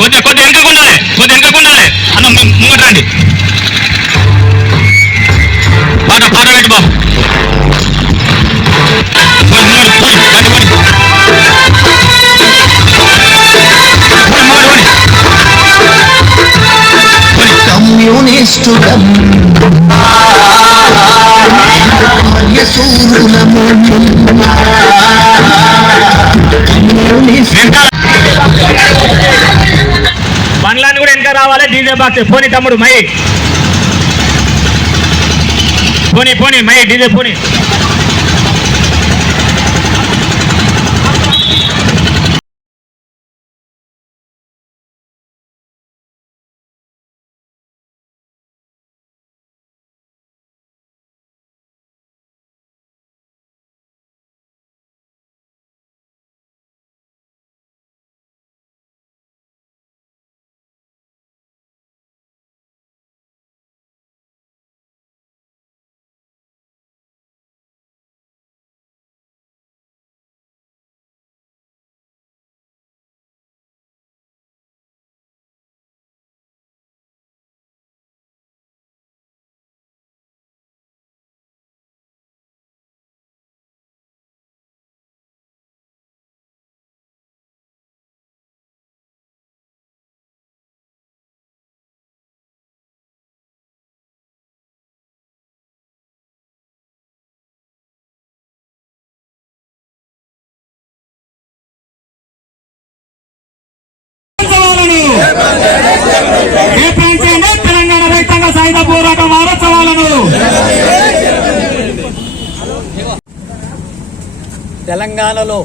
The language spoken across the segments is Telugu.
కొద్దిగా వెనకకుండాలి అన్న ముంగట రండి. పాట పెట్టి బాబు కమ్యూనిస్టు బండ్లాన్ని కూడా వెనక రావాలి. డీజే బాక్స్ పోనీ తమ్ముడు మై పోనీ మై డీజే పోనీ. తెలంగాణ రైతాంగ సాయుధ పోరాట వారోత్సవాలను తెలంగాణలో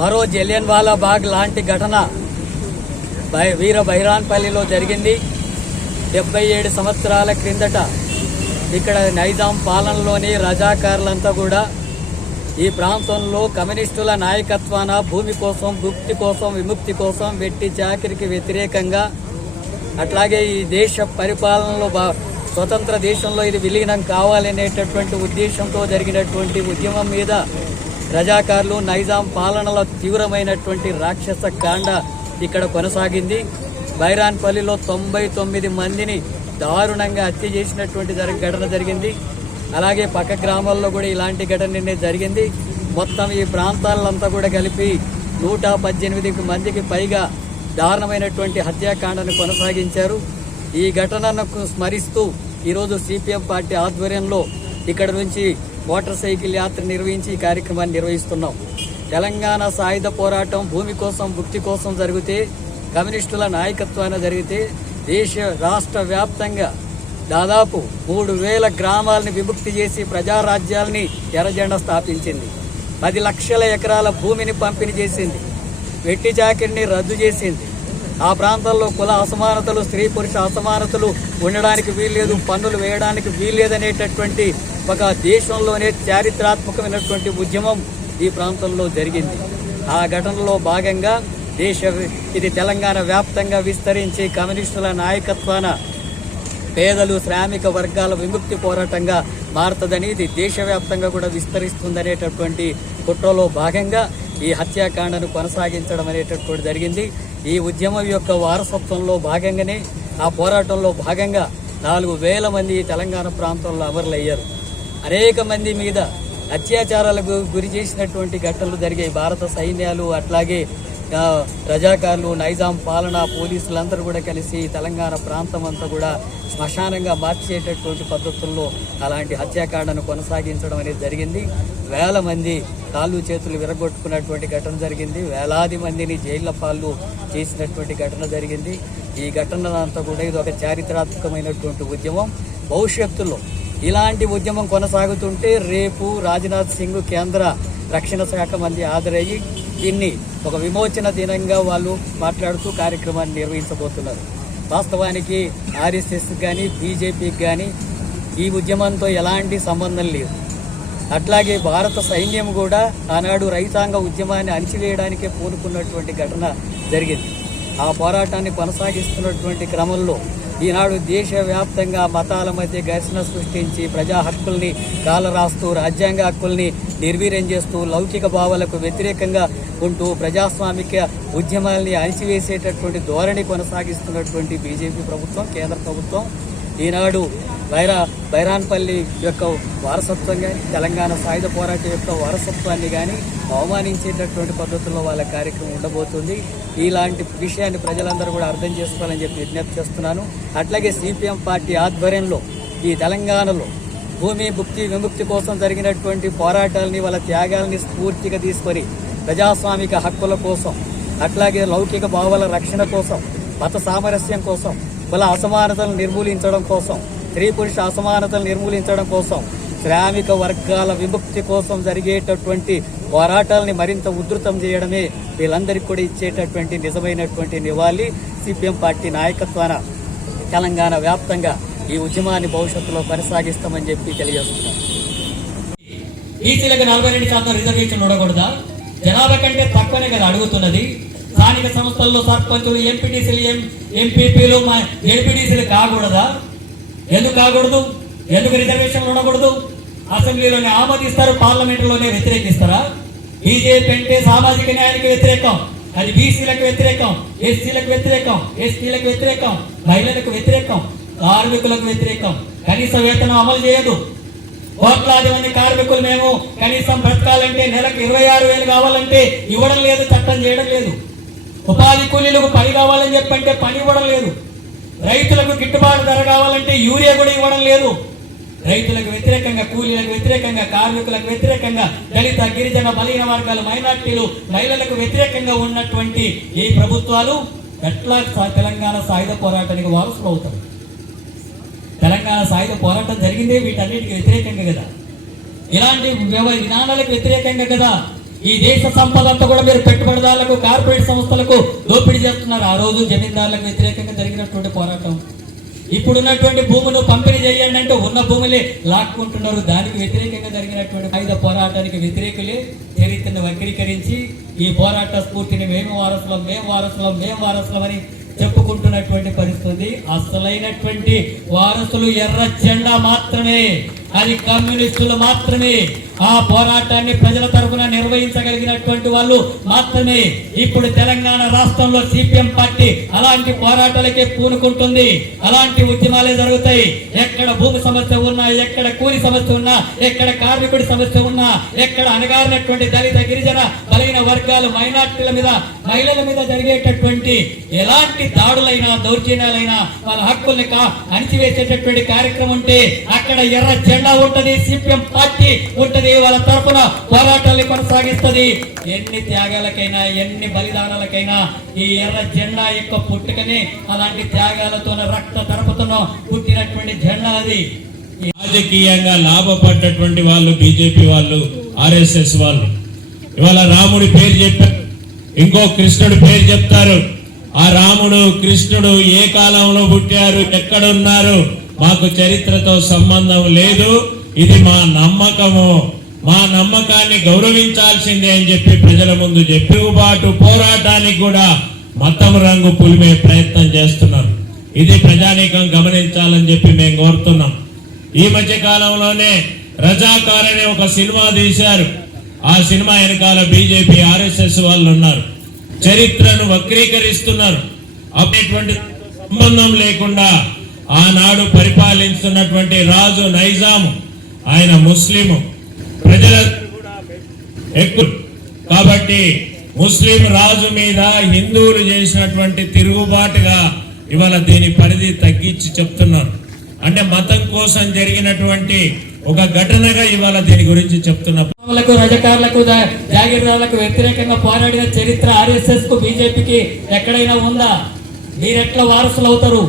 మరో జలియన్వాలా బాగ్ లాంటి ఘటన వీర బైరాన్పల్లిలో జరిగింది. 77 సంవత్సరాల క్రిందట ఇక్కడ నైజాం పాలనలోని రజాకారులంతా కూడా ఈ ప్రాంతంలో కమ్యూనిస్టుల నాయకత్వాన భూమి కోసం, భుక్తి కోసం, విముక్తి కోసం, వెట్టి చాకిరికి వ్యతిరేకంగా, అట్లాగే ఈ దేశ పరిపాలనలో స్వతంత్ర దేశంలో ఇది విలీనం కావాలనేటటువంటి ఉద్దేశంతో జరిగినటువంటి ఉద్యమం మీద రజాకారులు నైజాం పాలనలో తీవ్రమైనటువంటి రాక్షస కాండ ఇక్కడ కొనసాగింది. బైరాన్పల్లిలో 99 మందిని దారుణంగా హత్య చేసినటువంటి ఘటన జరిగింది. అలాగే పక్క గ్రామాల్లో కూడా ఇలాంటి ఘటన జరిగింది. మొత్తం ఈ ప్రాంతాలంతా కూడా కలిపి 118 మందికి పైగా దారుణమైనటువంటి హత్యాకాండను కొనసాగించారు. ఈ ఘటనకు స్మరిస్తూ ఈరోజు సిపిఎం పార్టీ ఆధ్వర్యంలో ఇక్కడ నుంచి మోటార్ సైకిల్ యాత్ర నిర్వహించి ఈ కార్యక్రమాన్ని నిర్వహిస్తున్నాం. తెలంగాణ సాయుధ పోరాటం భూమి కోసం, భుక్తి కోసం జరిగితే, కమ్యూనిస్టుల నాయకత్వాన జరిగితే దేశ రాష్ట్ర వ్యాప్తంగా దాదాపు 3000 గ్రామాలని విముక్తి చేసి ప్రజారాజ్యాల్ని ఎర్రజెండా స్థాపించింది. 10 లక్షల ఎకరాల భూమిని పంపిణీ చేసింది. వెట్టి చాకిరిని రద్దు చేసింది. ఆ ప్రాంతాల్లో కుల అసమానతలు, స్త్రీ పురుష అసమానతలు ఉండడానికి వీల్లేదు, పన్నులు వేయడానికి వీల్లేదనేటటువంటి ఒక దేశంలోనే చారిత్రాత్మకమైనటువంటి ఉద్యమం ఈ ప్రాంతంలో జరిగింది. ఆ ఘటనలో భాగంగా ఇది తెలంగాణ వ్యాప్తంగా విస్తరించి కమ్యూనిస్టుల నాయకత్వాన పేదలు, శ్రామిక వర్గాల విముక్తి పోరాటంగా మారుతుందని, ఇది దేశవ్యాప్తంగా కూడా విస్తరిస్తుందనేటటువంటి కుట్రలో భాగంగా ఈ హత్యాకాండను కొనసాగించడం అనేటటువంటి జరిగింది. ఈ ఉద్యమం యొక్క వారసత్వంలో భాగంగానే, ఆ పోరాటంలో భాగంగా 4000 మంది తెలంగాణ ప్రాంతంలో అమరులయ్యారు. అనేక మంది మీద అత్యాచారాలకు గురి చేసినటువంటి ఘటనలు జరిగాయి. భారత సైన్యాలు, అట్లాగే రజాకారులు, నైజాం పాలన, పోలీసులందరూ కూడా కలిసి తెలంగాణ ప్రాంతం అంతా కూడా శ్మశానంగా మార్చేటటువంటి పద్ధతుల్లో అలాంటి హత్యాకాండను కొనసాగించడం అనేది జరిగింది. 1000 మంది కాళ్ళు చేతులు విరగొట్టుకున్నటువంటి ఘటన జరిగింది. వేలాది మందిని జైళ్ల పాలు చేసినటువంటి ఘటన జరిగింది. ఈ ఘటన అంతా కూడా ఇది ఒక చారిత్రాత్మకమైనటువంటి ఉద్యమం. భవిష్యత్తులో ఇలాంటి ఉద్యమం కొనసాగుతుంటే రేపు రాజ్నాథ్ సింగ్ కేంద్ర రక్షణ శాఖ మంత్రి హాజరయ్యి దీన్ని ఒక విమోచన దినంగా వాళ్ళు మాట్లాడుతూ కార్యక్రమాన్ని నిర్వహించబోతున్నారు. వాస్తవానికి ఆర్ఎస్ఎస్ కానీ, బీజేపీకి కానీ ఈ ఉద్యమంతో ఎలాంటి సంబంధం లేదు. అట్లాగే భారత సైన్యం కూడా ఆనాడు రైతాంగ ఉద్యమాన్ని అణిచివేయడానికే పూనుకున్నటువంటి ఘటన జరిగింది. ఆ పోరాటాన్ని కొనసాగిస్తున్నటువంటి క్రమంలో ఈనాడు దేశవ్యాప్తంగా మతాల మధ్య ఘర్షణ సృష్టించి ప్రజా హక్కుల్ని కాలరాస్తూ, రాజ్యాంగ హక్కుల్ని నిర్వీర్యం చేస్తూ లౌకిక భావాలకు వ్యతిరేకంగా ఉంటూ ప్రజాస్వామిక ఉద్యమాల్ని అణిచివేసేటటువంటి ధోరణి కొనసాగిస్తున్నటువంటి బీజేపీ ప్రభుత్వం, కేంద్ర ప్రభుత్వం ఈనాడు బైరాన్పల్లి యొక్క వారసత్వం కానీ, తెలంగాణ సాయుధ పోరాటం యొక్క వారసత్వాన్ని కానీ అవమానించేటటువంటి పద్ధతుల్లో వాళ్ళ కార్యక్రమం ఉండబోతుంది. ఇలాంటి విషయాన్ని ప్రజలందరూ కూడా అర్థం చేసుకోవాలని చెప్పి విజ్ఞప్తి చేస్తున్నాను. అట్లాగే సిపిఎం పార్టీ ఆధ్వర్యంలో ఈ తెలంగాణలో భూమి భుక్తి విముక్తి కోసం జరిగినటువంటి పోరాటాలని, వాళ్ళ త్యాగాలని స్ఫూర్తిగా తీసుకొని ప్రజాస్వామిక హక్కుల కోసం, అట్లాగే లౌకిక భావాల రక్షణ కోసం, మత సామరస్యం కోసం, కుల అసమానతలను నిర్మూలించడం కోసం, స్త్రీ పురుష అసమానతలు నిర్మూలించడం కోసం, శ్రామిక వర్గాల విముక్తి కోసం జరిగేటటువంటి పోరాటాలని మరింత ఉధృతం చేయడమే వీళ్ళందరికీ కూడా ఇచ్చేటటువంటి నిజమైనటువంటి నివాళి. సిపిఎం పార్టీ నాయకత్వాన తెలంగాణ వ్యాప్తంగా ఈ ఉద్యమాన్ని భవిష్యత్తులో కొనసాగిస్తామని చెప్పి తెలియజేస్తున్నాం. బీసీలకు 42% రిజర్వేషన్ ఉండకూడదా? జనాభా కంటే తక్కువనే కదా అడుగుతున్నది. స్థానిక సంస్థల్లో సర్పంచులు, ఎంపీటీసీలు, ఎంపీపీలు, ఎంపీటీసీలు కాకూడదా? ఎందుకు కాకూడదు? ఎందుకు రిజర్వేషన్లు ఉండకూడదు? అసెంబ్లీలోనే ఆమోదిస్తారు, పార్లమెంటులోనే వ్యతిరేకిస్తారా? బీజేపీ అంటే సామాజిక న్యాయానికి వ్యతిరేకం, అది బీసీలకు వ్యతిరేకం, ఎస్సీలకు వ్యతిరేకం, ఎస్టీలకు వ్యతిరేకం, మహిళలకు వ్యతిరేకం, కార్మికులకు వ్యతిరేకం. కనీస వేతనం అమలు చేయదు. కోట్లాది మంది కార్మికులు మేము కనీసం బ్రతకాలంటే నెలకు 26,000 కావాలంటే ఇవ్వడం లేదు, చట్టం చేయడం లేదు. ఉపాధి కూలీలకు పని కావాలని చెప్పంటే పని ఇవ్వడం లేదు. రైతులకు గిట్టుబాటు ధర కావాలంటే యూరియా కూడా ఇవ్వడం లేదు. రైతులకు వ్యతిరేకంగా, కూలీలకు వ్యతిరేకంగా, కార్మికులకు వ్యతిరేకంగా, దళిత, గిరిజన, బలహీన వర్గాలు, మైనార్టీలు, మహిళలకు వ్యతిరేకంగా ఉన్నటువంటి ఈ ప్రభుత్వాలు ఎట్లా తెలంగాణ సాయుధ పోరాటానికి వారసులు అవుతారు? తెలంగాణ సాయుధ పోరాటం జరిగిందే వీటన్నిటికి వ్యతిరేకంగా కదా, ఇలాంటి విధానాలకు వ్యతిరేకంగా కదా. ఈ దేశ సంపద అంతా కూడా మీరు పెట్టుబడిదారులకు, కార్పొరేట్ సంస్థలకు దోపిడీ చేస్తున్నారు. ఆ రోజు జమీందారులకు వ్యతిరేకంగా జరిగినటువంటి పోరాటం. ఇప్పుడున్నటువంటి భూములు పంపిణీ చేయండి అంటే ఉన్న భూములే లాక్కుంటున్నారు. దానికి వ్యతిరేకంగా జరిగినటువంటి సాయుధ పోరాటానికి వ్యతిరేకులే చరిత్రను వక్రీకరించి ఈ పోరాట స్ఫూర్తిని మేము వారసులం అని చెప్పుకుంటున్నటువంటి పరిస్థితి. అసలైనటువంటి వారసులు ఎర్ర జెండా మాత్రమే, అది కమ్యూనిస్టులు మాత్రమే. ఆ పోరాటాన్ని ప్రజల తరఫున నిర్వహించగలిగినటువంటి వాళ్ళు మాత్రమే. ఇప్పుడు తెలంగాణ రాష్ట్రంలో సిపిఎం పార్టీ అలాంటి పోరాటాలకే పూనుకుంటుంది. అలాంటి ఉద్యమాలే జరుగుతాయి. ఎక్కడ భూమి సమస్య ఉన్నా, ఎక్కడ కూలి సమస్య ఉన్నా, ఎక్కడ కార్మికుడి సమస్య ఉన్నా, ఎక్కడ అణగారినటువంటి దళిత, గిరిజన, బలహీన వర్గాలు, మైనార్టీల మీద, మహిళల మీద జరిగేటటువంటి ఎలాంటి దాడులైనా, దౌర్జన్యాలైనా వాళ్ళ హక్కుల్ని అణిచివేసేటటువంటి కార్యక్రమం ఉంటే అక్కడ ఎర్ర జెండా ఉంటది, సిపిఎం పార్టీ ఉంటది, వాళ్ళ తరఫున పోరాటాలు కొనసాగిస్తుంది. ఎన్ని త్యాగాలకైనా, ఎన్ని బలిదానాలకైనా ఈ ఎర్ర జెండా యొక్క పుట్టుకనే అలాంటి త్యాగాలతో, రక్త తరపుతో పుట్టినటువంటి జెండా అది. రాజకీయంగా లాభపడ్డటువంటి వాళ్ళు బీజేపీ వాళ్ళు, ఆర్ఎస్ఎస్ వాళ్ళు ఇవాళ రాముడి పేరు చెప్పారు, ఇంకో కృష్ణుడి పేరు చెప్తారు. ఆ రాముడు, కృష్ణుడు ఏ కాలంలో పుట్టారు, ఎక్కడున్నారు, మాకు చరిత్రతో సంబంధం లేదు. ఇది మా నమ్మకము, మా నమ్మకాన్ని గౌరవించాల్సిందే అని చెప్పి ప్రజల ముందు తిరుగుబాటు పోరాటానికి కూడా మతం రంగు పులిమే ప్రయత్నం చేస్తున్నారు. ఇది ప్రజానీకం గమనించాలని చెప్పి మేము కోరుతున్నాం. ఈ మధ్య కాలంలోనే రజాకార్ అనే ఒక సినిమా తీశారు. ఆ సినిమా వెనకాల బీజేపీ, ఆర్ఎస్ఎస్ వాళ్ళు ఉన్నారు. చరిత్రను వక్రీకరిస్తున్నారు. అటువంటి సంబంధం లేకుండా ఆనాడు పరిపాలిస్తున్నటువంటి రాజు నైజాం, ఆయన ముస్లిం ప్రజల ఎక్కువ కాబట్టి ముస్లిం రాజు మీద హిందువులు చేసినటువంటి తిరుగుబాటుగా ఇవాళ దీని పరిధి తగ్గించి చెప్తున్నారు. అంటే మతం కోసం జరిగినటువంటి ఒక ఘటనగా ఇవాళ దీని గురించి చెప్తున్నారు. రజకారులకు, జాగీర్దారులకు వ్యతిరేకంగా పోరాడిన చరిత్ర ఆర్ఎస్ఎస్ కు, బీజేపీకి ఎక్కడైనా ఉందా? మీరెట్లా వారసులు అవుతారు?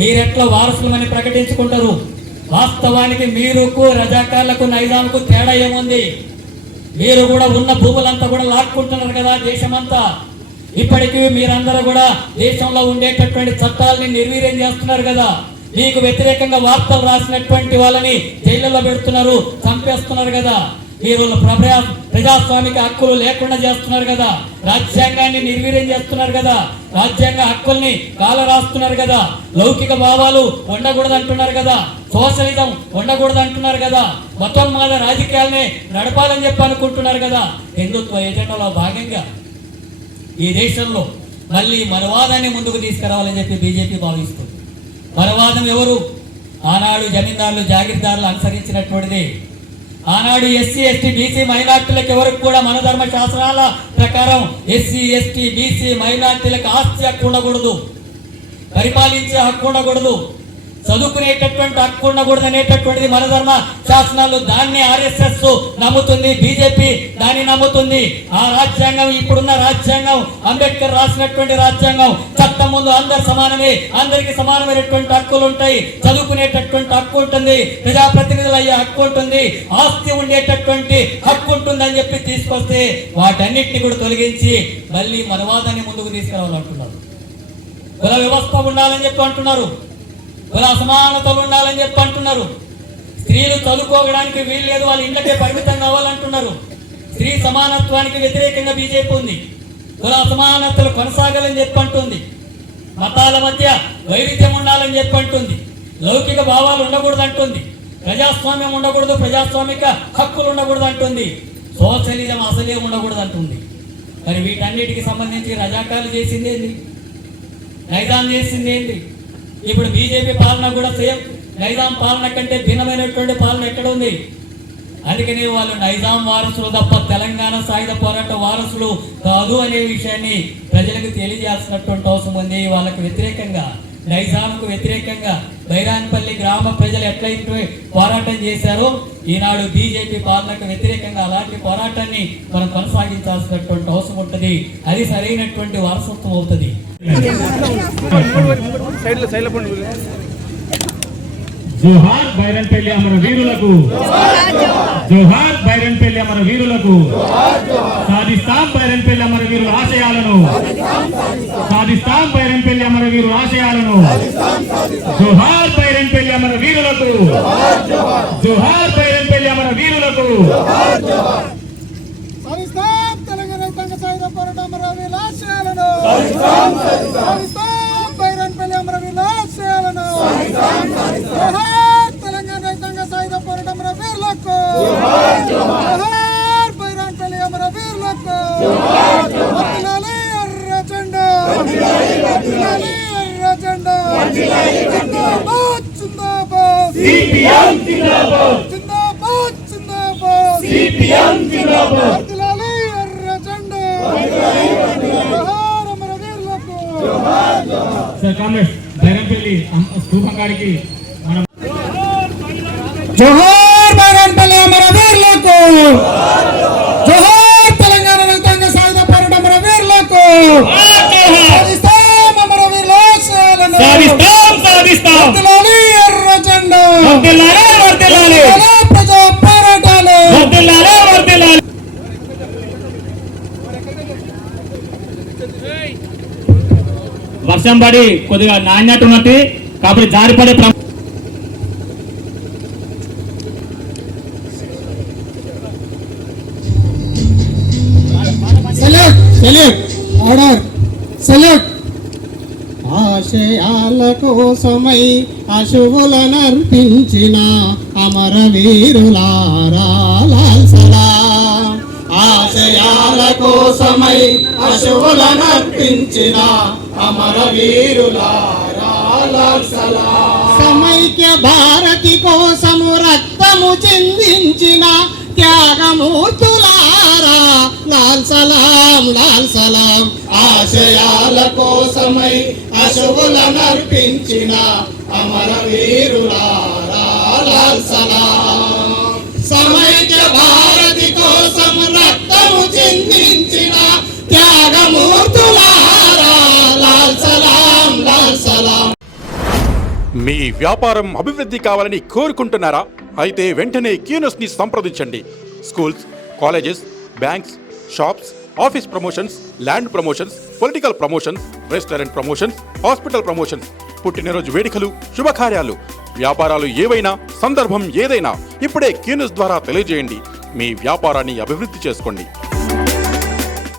మీరెట్లా వారసులమని ప్రకటించుకుంటారు? వాస్తవానికి మీరుకు, రజాకార్లకు, నైజాంకు తేడా ఏముంది? మీరు కూడా ఉన్న భూములంతా కూడా లాక్కుంటున్నారు కదా దేశమంతా. ఇప్పటికీ మీరందరూ కూడా దేశంలో ఉండేటటువంటి చట్టాలని నిర్వీర్యం చేస్తున్నారు కదా. మీకు వ్యతిరేకంగా వార్తలు రాసినటువంటి వాళ్ళని జైళ్ళలో పెడుతున్నారు, చంపేస్తున్నారు కదా. మీరు ప్రజాస్వామిక హక్కులు లేకుండా చేస్తున్నారు కదా, రాజ్యాంగాన్ని నిర్వీర్యం చేస్తున్నారు కదా, రాజ్యాంగ హక్కుల్ని కాలరాస్తున్నారు కదా, లౌకిక భావాలు ఉండకూడదు అంటున్నారు కదా, సోషలిజం ఉండకూడదు అంటున్నారు కదా, మతోన్మాద రాజకీయాల్ని నడపాలని చెప్పి అనుకుంటున్నారు కదా. హిందుత్వ ఎజెండాలో భాగంగా ఈ దేశంలో మళ్ళీ మనవాదాన్ని ముందుకు తీసుకురావాలని చెప్పి బీజేపీ భావిస్తుంది. మనవాదం ఎవరు? ఆనాడు జమీందారులు జాగీర్దారులు అనుసరించినటువంటిది. ఆనాడు ఎస్సీ ఎస్టీ బీసీ మైనార్టీలకు ఎవరికి కూడా మన ధర్మ శాస్త్రాల ప్రకారం ఎస్సీ ఎస్టీ బీసీ మైనార్టీలకు ఆస్తి హక్కు ఉండకూడదు, పరిపాలించే హక్కు ఉండకూడదు, చదువుకునేటటువంటి హక్కు ఉండకూడదు అనేటటువంటిది మన ధర్మ శాసనాలు. దాన్ని ఆర్ఎస్ఎస్ నమ్ముతుంది, బీజేపీ దాన్ని నమ్ముతుంది. ఆ రాజ్యాంగం, ఇప్పుడున్న రాజ్యాంగం, అంబేద్కర్ రాసినటువంటి రాజ్యాంగం, చట్టం ముందు అందరు సమానమే, అందరికి సమానమైనటువంటి హక్కులు ఉంటాయి, చదువుకునేటటువంటి హక్కు ఉంటుంది, ప్రజాప్రతినిధులు అయ్యే హక్కు ఉంటుంది, ఆస్తి ఉండేటటువంటి హక్కు ఉంటుంది అని చెప్పి తీసుకొస్తే వాటన్నిటిని కూడా తొలగించి మళ్ళీ మనవాదాన్ని ముందుకు తీసుకురావాలంటున్నారు. కుల వ్యవస్థ ఉండాలని చెప్పి అంటున్నారు, కుల అసమానతలు ఉండాలని చెప్పి అంటున్నారు. స్త్రీలు చదువుకోవడానికి వీలు లేదు, వాళ్ళ ఇంట్లోకే పరిమితం కావాలంటున్నారు. స్త్రీ సమానత్వానికి వ్యతిరేకంగా బీజేపీ ఉంది. కుల అసమానతలు కొనసాగాలని చెప్పి అంటుంది. మతాల మధ్య వైవిధ్యం ఉండాలని చెప్పి అంటుంది. లౌకిక భావాలు ఉండకూడదు అంటుంది. ప్రజాస్వామ్యం ఉండకూడదు, ప్రజాస్వామిక హక్కులు ఉండకూడదు అంటుంది. సోషలిజం అసలే ఉండకూడదు అంటుంది. మరి వీటన్నిటికి సంబంధించి రజాకాలు చేసింది ఏంటి? నైజాం చేసింది ఏంటి? ఇప్పుడు బీజేపీ పాలన కూడా సేమ్ నైజాం పాలన కంటే భిన్నమైనటువంటి పాలన ఎక్కడ ఉంది? అందుకని వాళ్ళు నైజాం వారసులు తప్ప తెలంగాణ సాయుధ పోరాట వారసులు కాదు అనే విషయాన్ని ప్రజలకు తెలియజేయాల్సినటువంటి అవసరం ఉంది. వాళ్ళకు వ్యతిరేకంగా, నైజాంకు వ్యతిరేకంగా బైరాన్పల్లి గ్రామ ప్రజలు ఎట్లయితే పోరాటం చేశారో, ఈనాడు బీజేపీ పాలనకు వ్యతిరేకంగా అలాంటి పోరాటాన్ని మనం కొనసాగించాల్సినటువంటి అవసరం ఉంటుంది. అది సరైనటువంటి వారసత్వం అవుతుంది. జోహార్ బైరన్పల్లి అమర వీరులకు, జోహార్ బైరన్పల్లి అమర వీరులకు, సాధిస్తాం బైరన్పల్లి అమర వీరుల ఆశయాలను, సాధిస్తాం బైరన్పల్లి అమర వీరుల ఆశయాలను. జోహార్ బైరన్పల్లి అమర వీరులకు, జోహార్ బైరన్పల్లి అమర వీరులకు. సాధిస్తాం తెలంగాణ రైతాంగ సాయుధ పోరాట అమర వీరుల ఆశయాలను, సాధిస్తాం బైరన్పల్లి అమర వీరుల ఆశయాలను. జోహార్ తెలంగాణ రైతాంగ సాయుధ పోరాట అమర వీరులకు, జోహార్ బైరన్పల్లి అమర వీరులకు. వర్ధిల్లాలి ఎర్ర జెండా, వర్ధిల్లాలి ఎర్ర జెండా. జిందాబాద్ జిందాబాద్, సిపిఎం జిందాబాద్, జిందాబాద్ జిందాబాద్, సిపిఎం జిందాబాద్. వర్ధిల్లాలి ఎర్ర జెండా, జోహార్ అమర వీరులకు. సార్ కామ్రేడ్స్, బైరన్పల్లి స్థూపం కాడికి మనం జోహార్ బైరన్పల్లి అమర వీరులకు, జోహార్ తెలంగాణ రైతాంగ సాయుధ పోరాట అమర వీరులకు. సాధిస్తాం అమర వీరుల ఆశయాలను, వర్ధిల్లాలి ఎర్ర జెండా, వర్ధిల్లాలి ప్రజా పోరాటాలు. వర్షం పడి కొద్దిగా నాణ్యత ఉన్నది కాబట్టి జారిపడే సెల్యూట్ సెల్యూట్ ఆర్డర్ సెల్యూట్. ఆశయాల కోసమై అశువులనర్పించిన అమర వీరులారా లాల్ సలాం. ఆశయాల కోసమై అశువులనర్పించిన అమర వీరులారా లాల్ సలాం. సమైక్య భారతి కోసము రక్తము చిందించిన త్యాగమూర్తులారా లాల్ సలాం లాల్ సలాం. ఆశయాల కోసమై అశువులనర్పించిన అమర వీరులారా లాల్ సలాం. సమైక్య భారతి కోసం రక్తము చిందించిన త్యాగమూర్తులారా లాల్ సలాం లాల్ సలాం. మీ వ్యాపారం అభివృద్ధి కావాలని కోరుకుంటున్నారా? అయితే వెంటనే క్యూనస్ ని సంప్రదించండి. Schools, colleges, banks, shops, office promotions, land promotions, political promotions, restaurant promotions, hospital promotions, పుట్టినరోజు వేడుకలు, శుభకార్యాలు, వ్యాపారాలు ఏవైనా, సందర్భం ఏదైనా ఇప్పుడే క్యూనస్ ద్వారా తెలియజేయండి. మీ వ్యాపారాన్ని అభివృద్ధి చేసుకోండి.